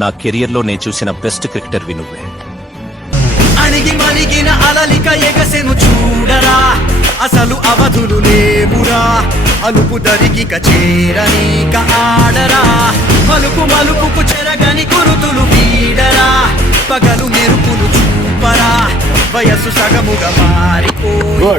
నా కెరియర్లో నేను చూసిన బెస్ట్ క్రికెటర్వి నువ్వే. అణిగి మణిగిన అలలిక ఎగసెను చూడరా, అసలు అవధులు లేవురా, అలుపు దరిగిక చేరనీక ఆడరా, మలుపు మలుపుకు చెరగని గురుతులు వీడరా, పగలు మెరుపులు చూపరా, వయస్సు సగముగా మారిపోయి